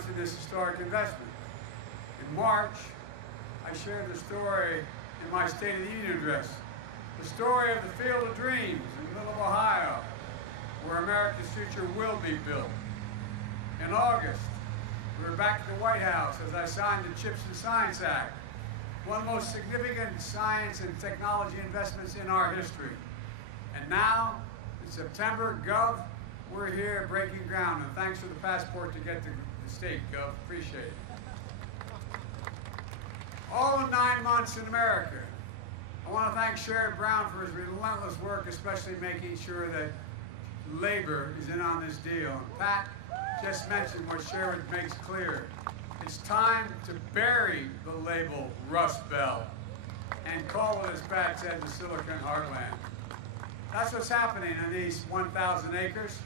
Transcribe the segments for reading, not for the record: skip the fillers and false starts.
announcing this historic investment. In March, I shared the story in my State of the Union address, the story of the Field of Dreams in the middle of Ohio, where America's future will be built. In August, we were back at the White House as I signed the CHIPS and Science Act, one of the most significant science and technology investments in our history. And now, in September, Gov, we're here breaking ground, and thanks for the passport to get to the state, Gov. Appreciate it. All in 9 months in America. I want to thank Sherrod Brown for his relentless work, especially making sure that labor is in on this deal. And Pat just mentioned what Sherrod makes clear. It's time to bury the label Rust Belt and call it, as Pat said, the Silicon Heartland. That's what's happening in these 1,000 acres.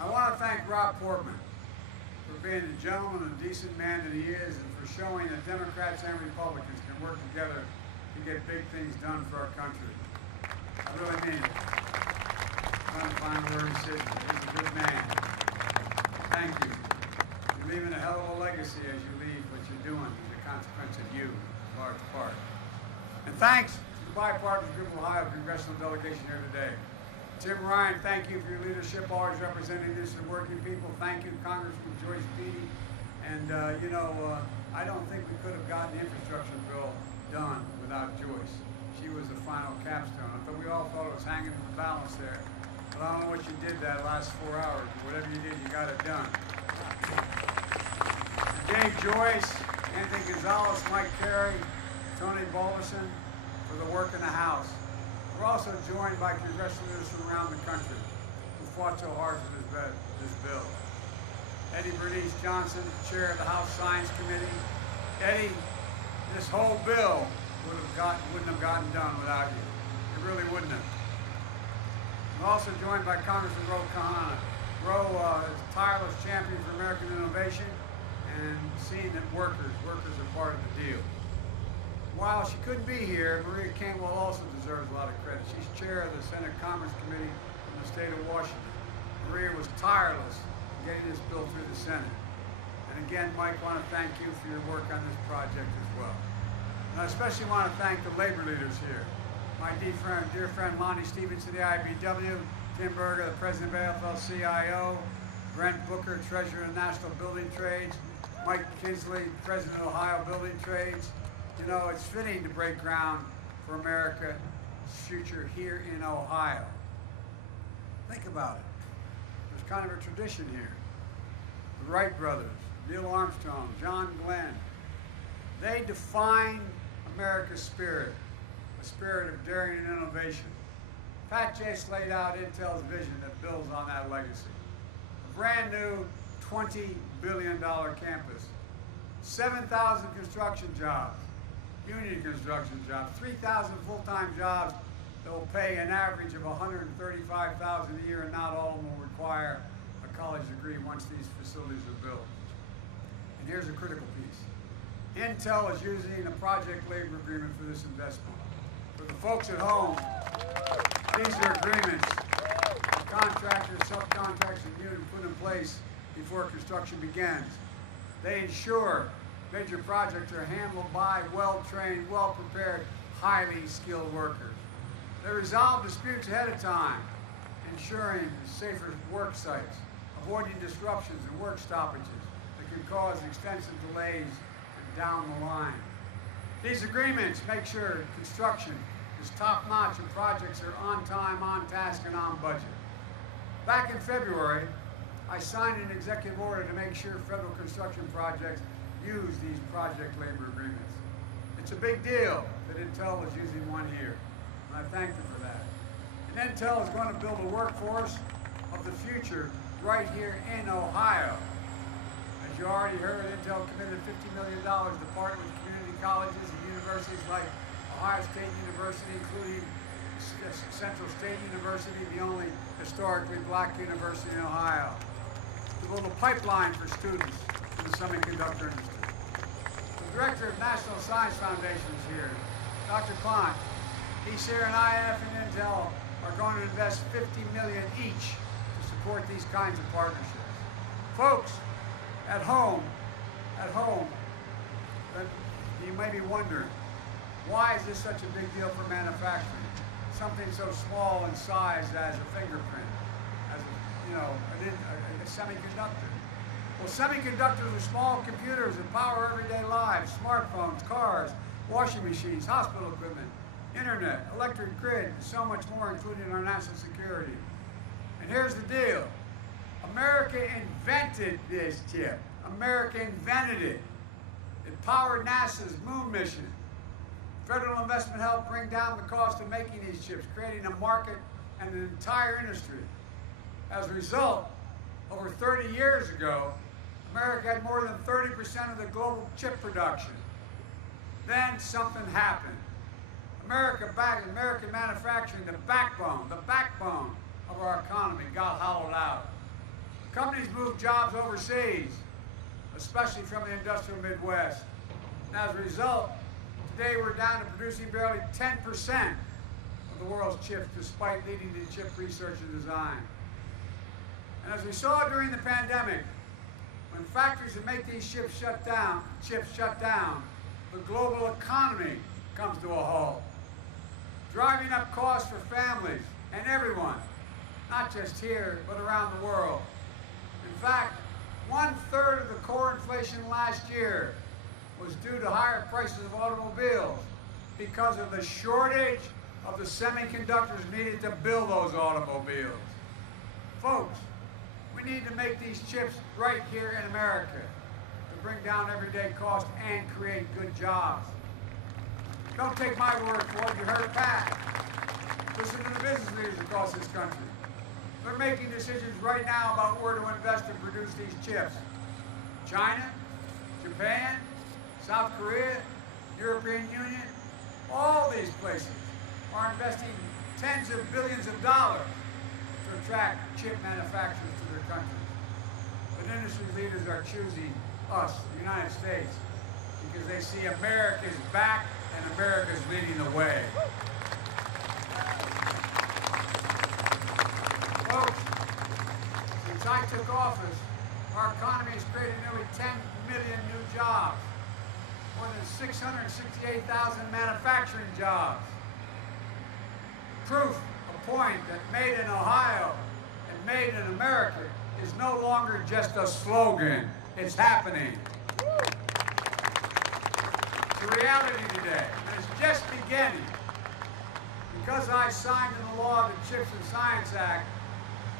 I want to thank Rob Portman for being the gentleman and decent man that he is, and for showing that Democrats and Republicans can work together to get big things done for our country. I really mean it. I'm trying to find where he sits. He's a good man. Thank you. You're leaving a hell of a legacy as you leave what you're doing as a consequence of you, in large part. And thanks to the bipartisan group of Ohio congressional delegation here today. Tim Ryan, thank you for your leadership, always representing this and working people. Thank you, Congressman Joyce Beatty. And, I don't think we could have gotten the infrastructure bill done without Joyce. She was the final capstone. I thought we all thought it was hanging in the balance there. But I don't know what you did that last 4 hours. Whatever you did, you got it done. Dave Joyce, Anthony Gonzalez, Mike Carey, Tony Balderson for the work in the House. We're also joined by congressional leaders from around the country who fought so hard for this bill. Eddie Bernice Johnson, chair of the House Science Committee. Eddie, this whole bill wouldn't have gotten done without you. It really wouldn't have. We're also joined by Congressman Ro Khanna. Ro is a tireless champion for American innovation and seeing that workers are part of the deal. While she couldn't be here, Maria Campbell also deserves a lot of credit. She's chair of the Senate Commerce Committee from the state of Washington. Maria was tireless in getting this bill through the Senate. And again, Mike, I want to thank you for your work on this project as well. And I especially want to thank the labor leaders here. My dear friend Monty Stevens of the IBW, Tim Berger, the president of AFL-CIO, Brent Booker, treasurer of National Building Trades, Mike Kinsley, president of Ohio Building Trades. You know, it's fitting to break ground for America's future here in Ohio. Think about it. There's kind of a tradition here. The Wright brothers, Neil Armstrong, John Glenn, they defined America's spirit, a spirit of daring and innovation. Pat just laid out Intel's vision that builds on that legacy. A brand new $20 billion campus, 7,000 construction jobs, union construction jobs, 3,000 full-time jobs that will pay an average of $135,000 a year, and not all of them will require a college degree once these facilities are built. And here's a critical piece. Intel is using a project labor agreement for this investment. For the folks at home, these are agreements that contractors, subcontractors, and unions put in place before construction begins. They ensure major projects are handled by well-trained, well-prepared, highly skilled workers. They resolve disputes ahead of time, ensuring safer work sites, avoiding disruptions and work stoppages that can cause extensive delays down the line. These agreements make sure construction is top-notch and projects are on time, on task, and on budget. Back in February, I signed an executive order to make sure federal construction projects use these project labor agreements. It's a big deal that Intel is using one here, and I thank them for that. And Intel is going to build a workforce of the future right here in Ohio. As you already heard, Intel committed $50 million to partner with community colleges and universities like Ohio State University, including Central State University, the only historically black university in Ohio, to build a pipeline for students in the semiconductor industry. The director of National Science Foundation is here, Dr. Klein. He's here, and IF and Intel are going to invest $50 million each to support these kinds of partnerships. Folks, At home, then you may be wondering, why is this such a big deal for manufacturing? Something so small in size as a fingerprint, as a semiconductor. Well, semiconductors are small computers that power everyday lives, smartphones, cars, washing machines, hospital equipment, internet, electric grid, and so much more, including our national security. And here's the deal. America invented this chip. America invented it. It powered NASA's moon mission. Federal investment helped bring down the cost of making these chips, creating a market and an entire industry. As a result, over 30 years ago, America had more than 30% of the global chip production. Then something happened. American manufacturing, the backbone of our economy, got hollowed out. Companies moved jobs overseas, especially from the industrial Midwest. And as a result, today we're down to producing barely 10% of the world's chips, despite leading to chip research and design. And as we saw during the pandemic, when factories that make these chips shut down, the global economy comes to a halt, driving up costs for families and everyone, not just here, but around the world. In fact, 1/3 of the core inflation last year was due to higher prices of automobiles because of the shortage of the semiconductors needed to build those automobiles. Folks, we need to make these chips right here in America to bring down everyday costs and create good jobs. Don't take my word for it, you heard Pat. Listen to the business leaders across this country. They're making decisions right now about where to invest and produce these chips. China, Japan, South Korea, European Union, all these places are investing tens of billions of dollars to attract chip manufacturers to their countries. But industry leaders are choosing us, the United States, because they see America's back and America's leading the way. Folks, since I took office, our economy has created nearly 10 million new jobs, more than 668,000 manufacturing jobs. Proof, a point that made in Ohio and made in America is no longer just a slogan, it's happening. It's a reality today, and it's just beginning. Because I signed into law the CHIPS and Science Act,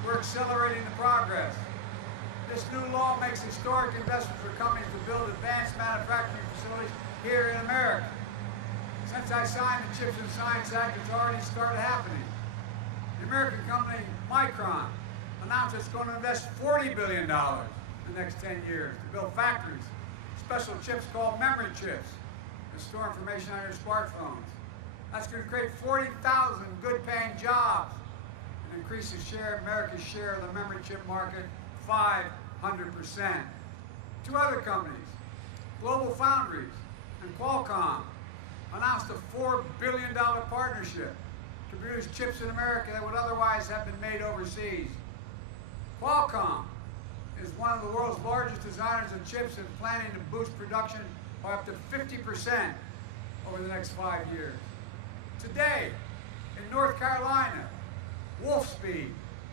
we're accelerating the progress. This new law makes historic investments for companies to build advanced manufacturing facilities here in America. Since I signed the CHIPS and Science Act, it's already started happening. The American company Micron announced it's going to invest $40 billion in the next 10 years to build factories, special chips called memory chips, to store information on your smartphones. That's going to create 40,000 good-paying jobs and increase America's share of the memory chip market 500%. Two other companies, Global Foundries and Qualcomm, announced a $4 billion partnership to produce chips in America that would otherwise have been made overseas. Qualcomm is one of the world's largest designers of chips and planning to boost production by up to 50% over the next 5 years. Today, in North Carolina, Wolfspeed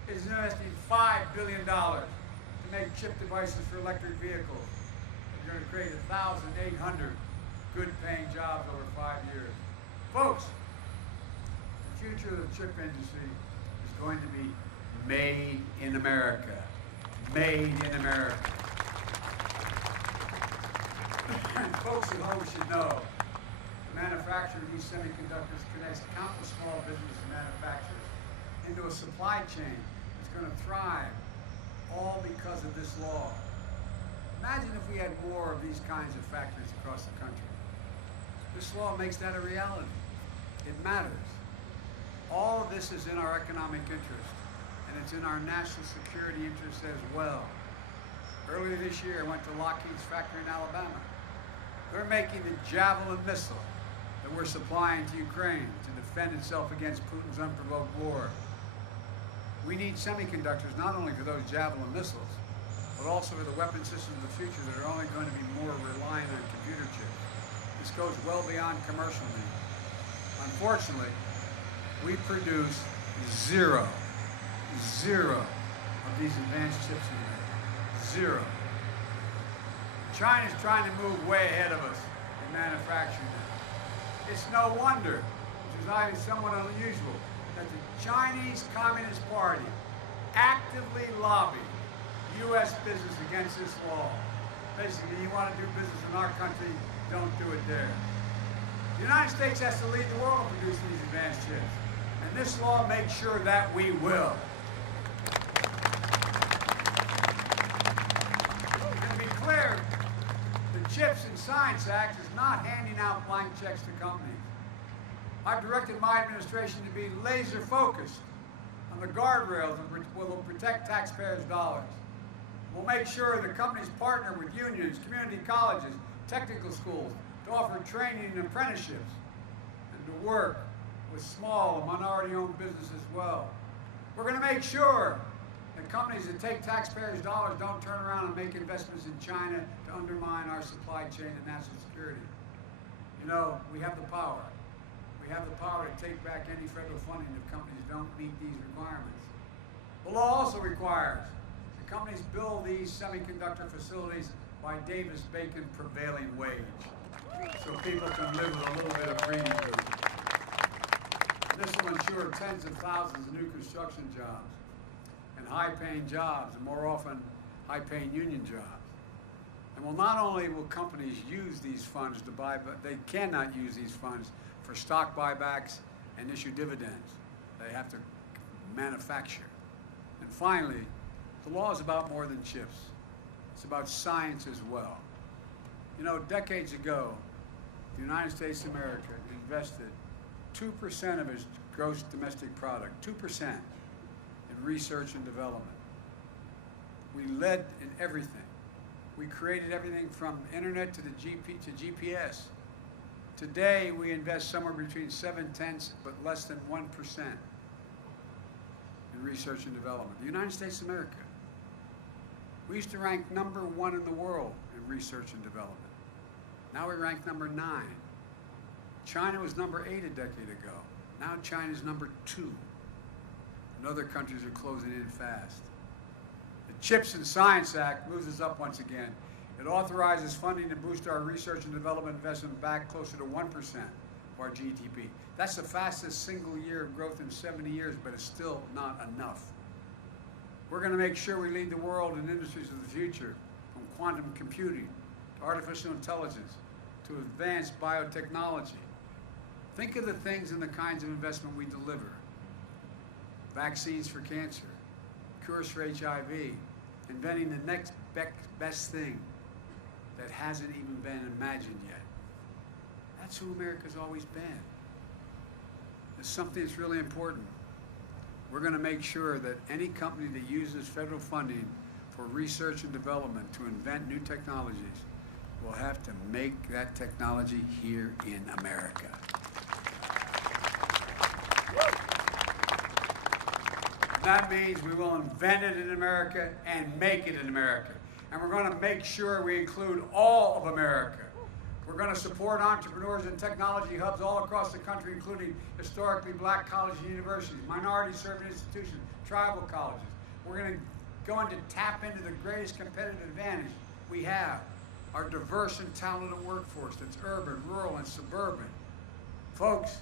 is investing $5 billion to make chip devices for electric vehicles. They're going to create 1,800 good-paying jobs over 5 years. Folks, the future of the chip industry is going to be made in America. Made in America. Folks at home should know the manufacture of these semiconductors connects countless small business manufacturers into a supply chain that's going to thrive, all because of this law. Imagine if we had more of these kinds of factories across the country. This law makes that a reality. It matters. All of this is in our economic interest, and it's in our national security interest as well. Earlier this year, I went to Lockheed's factory in Alabama. They're making the Javelin missile that we're supplying to Ukraine to defend itself against Putin's unprovoked war. We need semiconductors not only for those Javelin missiles, but also for the weapon systems of the future that are only going to be more reliant on computer chips. This goes well beyond commercial needs. Unfortunately, we produce zero of these advanced chips in America. Zero. China's trying to move way ahead of us in manufacturing now. It's no wonder, which is I think somewhat unusual, that the Chinese Communist Party actively lobbied U.S. business against this law. Basically, you want to do business in our country, don't do it there. The United States has to lead the world in producing these advanced chips. And this law makes sure that we will. And to be clear, the CHIPS and Science Act is not handing out blank checks to companies. I've directed my administration to be laser focused on the guardrails that will protect taxpayers' dollars. We'll make sure that companies partner with unions, community colleges, technical schools to offer training and apprenticeships, and to work with small and minority-owned business as well. We're going to make sure that companies that take taxpayers' dollars don't turn around and make investments in China to undermine our supply chain and national security. You know, we have the power. We have the power to take back any federal funding if companies don't meet these requirements. The law also requires that companies build these semiconductor facilities by Davis-Bacon prevailing wage, so people can live with a little bit of breathing room. This will ensure tens of thousands of new construction jobs and high-paying jobs, and more often high-paying union jobs. And not only will companies use these funds to buy, but they cannot use these funds for stock buybacks and issue dividends. They have to manufacture. And finally, the law is about more than chips. It's about science as well. You know, decades ago, the United States of America invested 2% of its gross domestic product, 2%, in research and development. We led in everything. We created everything from internet to the GPS. Today, we invest somewhere between 7/10, but less than 1% in research and development. The United States of America. We used to rank #1 in the world in research and development. Now we rank #9. China was #8 a decade ago. Now China's #2. And other countries are closing in fast. The CHIPS and Science Act moves us up once again. It authorizes funding to boost our research and development investment back closer to 1% of our GDP. That's the fastest single year of growth in 70 years, but it's still not enough. We're going to make sure we lead the world in industries of the future, from quantum computing to artificial intelligence to advanced biotechnology. Think of the things and the kinds of investment we deliver. Vaccines for cancer, cures for HIV, inventing the next best thing that hasn't even been imagined yet. That's who America's always been. There's something that's really important. We're going to make sure that any company that uses federal funding for research and development to invent new technologies will have to make that technology here in America. That means we will invent it in America and make it in America. And we're going to make sure we include all of America. We're going to support entrepreneurs and technology hubs all across the country, including historically black colleges and universities, minority-serving institutions, tribal colleges. We're going to tap into the greatest competitive advantage we have, our diverse and talented workforce that's urban, rural, and suburban. Folks,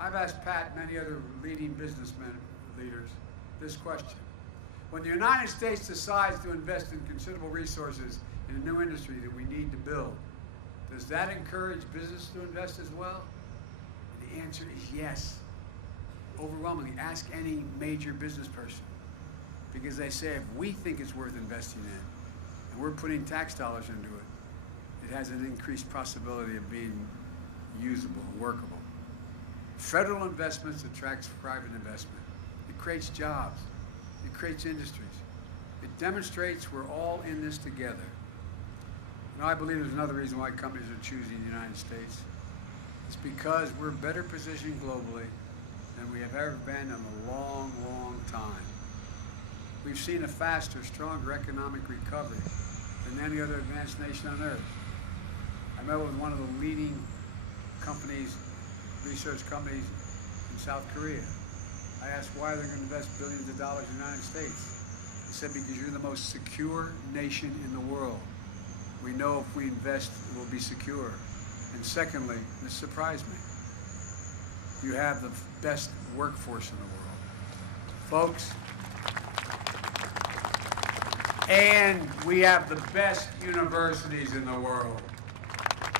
I've asked Pat and many other leading businessmen leaders this question. When the United States decides to invest in considerable resources in a new industry that we need to build, does that encourage business to invest as well? The answer is yes. Overwhelmingly, ask any major business person. Because they say if we think it's worth investing in, and we're putting tax dollars into it, it has an increased possibility of being usable and workable. Federal investments attracts private investment. It creates jobs. It creates industries. It demonstrates we're all in this together. And I believe there's another reason why companies are choosing the United States. It's because we're better positioned globally than we have ever been in a long, long time. we've seen a faster, stronger economic recovery than any other advanced nation on earth. I met with one of the leading companies, research companies in South Korea. I asked why they're going to invest billions of dollars in the United States. They said, because you're the most secure nation in the world. We know if we invest, it will be secure. And secondly, this surprised me, you have the best workforce in the world. Folks, and we have the best universities in the world.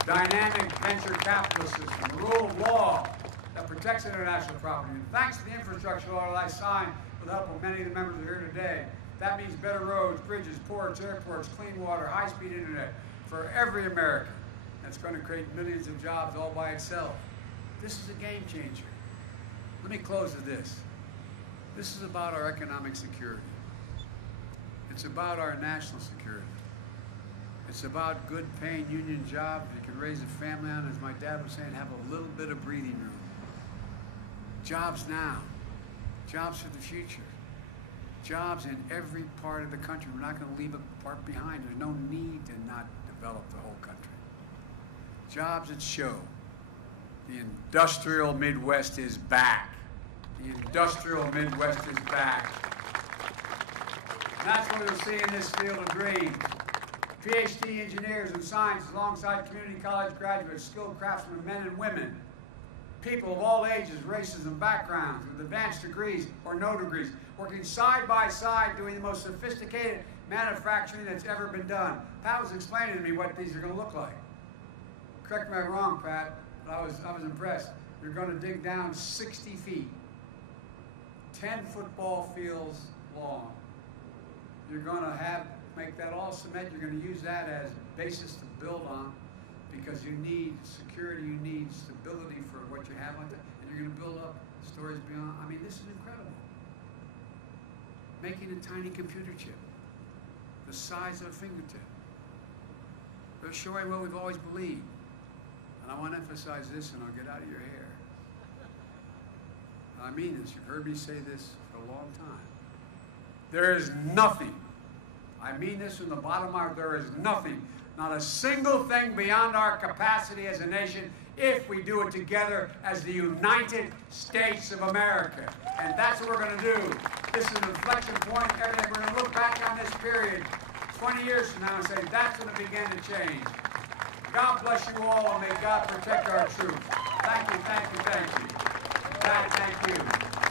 Dynamic venture capitalist system, rule of law that protects international property. And thanks to the infrastructure law that I signed with the help of many of the members who are here today, that means better roads, bridges, ports, airports, clean water, high-speed internet for every American. That's going to create millions of jobs all by itself. This is a game changer. Let me close with this. This is about our economic security. It's about our national security. It's about good paying union jobs you can raise a family on, as my dad was saying, have a little bit of breathing room. Jobs now. Jobs for the future. Jobs in every part of the country. We're not going to leave a part behind. There's no need to not develop the whole country. Jobs that show the industrial Midwest is back. The industrial Midwest is back. And that's what we're seeing in this field of dreams. PhD engineers in science alongside community college graduates, skilled craftsmen, men and women, people of all ages, races, and backgrounds with advanced degrees or no degrees, working side by side doing the most sophisticated manufacturing that's ever been done. Pat was explaining to me what these are going to look like. Correct me if I'm wrong, Pat, but I was impressed. You're going to dig down 60 feet, 10 football fields long. You're going to make that all cement. You're going to use that as basis to build on, because you need security, you need stability for what you have like that, and you're going to build up stories beyond. I mean, this is incredible. Making a tiny computer chip, the size of a fingertip. They're showing what we've always believed. And I want to emphasize this, and I'll get out of your hair. I mean this. You've heard me say this for a long time. There is nothing, I mean this from the bottom of my heart, there is nothing, not a single thing beyond our capacity as a nation if we do it together as the United States of America. And that's what we're going to do. This is an inflection point. Everything. We're going to look back on this period 20 years from now and say that's when it began to change. God bless you all, and may God protect our troops. Thank you, thank you, thank you. God, thank you.